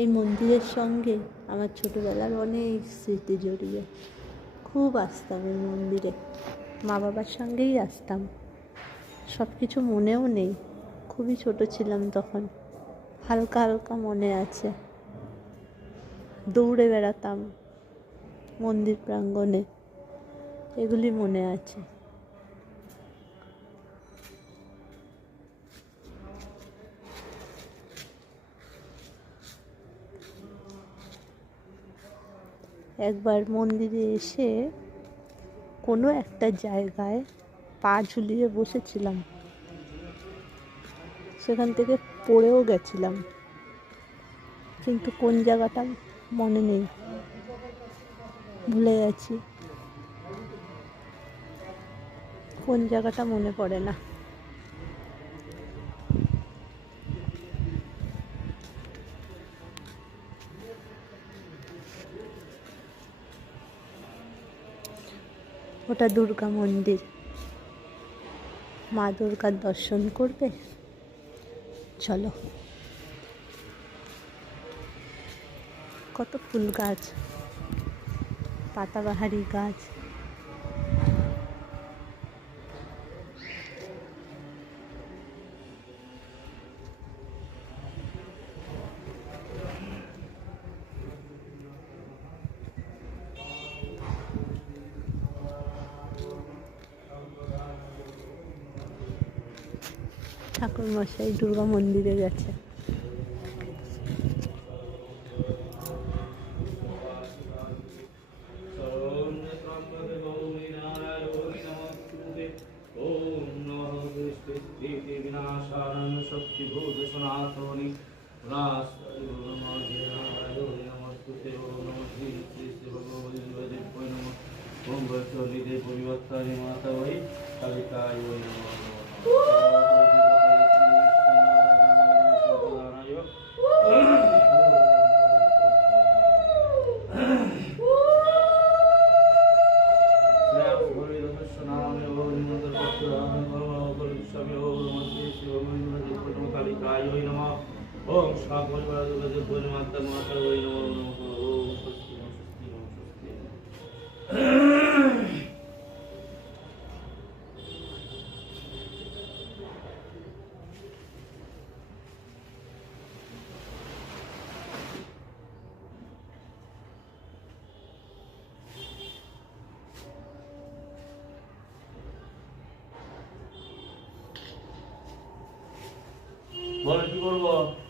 এই মন্দিরের সঙ্গে আমার ছোটোবেলার অনেক স্মৃতি জড়িয়ে। খুব আসতাম এই মন্দিরে, মা বাবার সঙ্গেই আসতাম। সব কিছু মনেও নেই, খুবই ছোট ছিলাম তখন, হালকা হালকা মনে আছে। দৌড়ে বেড়াতাম মন্দির প্রাঙ্গণে, এগুলি মনে আছে। একবার মন্দিরে এসে কোনো একটা জায়গায় পা ঝুলিয়ে বসেছিলাম, সেখান থেকে পড়েও গেছিলাম, কিন্তু কোন জায়গাটা মনে নেই, ভুলে গেছি। কোন জায়গাটা মনে পড়ে না। ওটা দুর্গা মন্দির। মা দুর্গার দর্শন করবে, চলো। কত ফুল গাছ, পাতাবাহারি গাছ। ঠাকুরমশাই দুর্গা মন্দিরে গেছে। ओम शांति माता माता वै नमो ओम स्वस्ति बोल की बोलबो